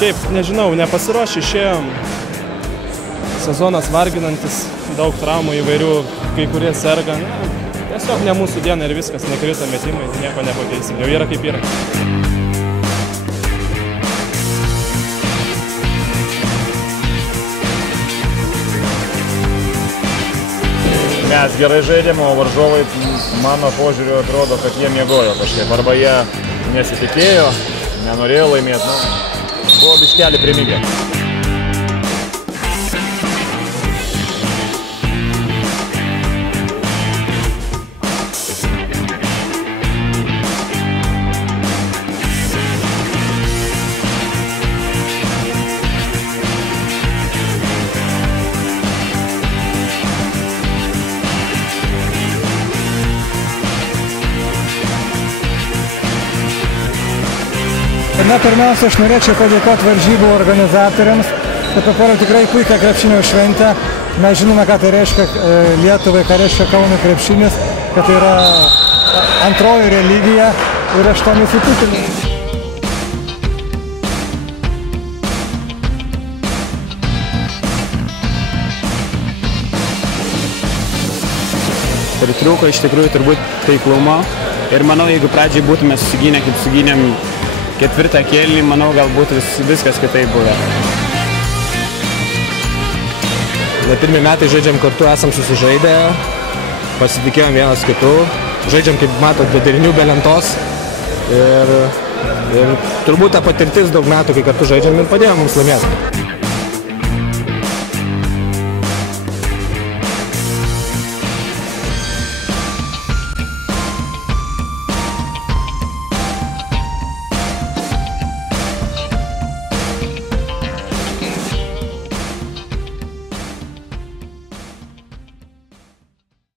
Šiaip, nežinau, nepasiruošę išėjom. Sezonas varginantis, daug traumų įvairių, kai kurie serga. Tiesiog ne mūsų diena ir viskas, nekrito metimai, nieko nepakeisim. Jau yra kaip yra. Mes gerai žaidėme, o varžovai, mano požiūriu, atrodo, kad jie miegojo kažkaip. Arba jie nesitikėjo, nenorėjo laimėti. Buvo biškelį primygę. Pirmiausia, aš norėčiau padėkoti varžybų organizatoriams, kad padarė tikrai puikią krepšinio šventę. Mes žinome, ką tai reiškia Lietuvai, ką reiškia Kauno krepšinis, kad tai yra antroji religija ir aš tam įsitikinau. Pritrūko iš tikrųjų turbūt taiklumo ir manau, jeigu pradžiai būtume susigynę, kaip sugynėm ketvirtą kėlinį, manau, galbūt viskas kitaip buvę. Ne pirmi metai žaidžiam kartu, esam susižaidę, pasitikėjom vienas kitų, žaidžiam, kaip matot, be derinių, be lentos ir turbūt ta patirtis daug metų, kai kartu žaidžiam ir padėjo mums laimėti.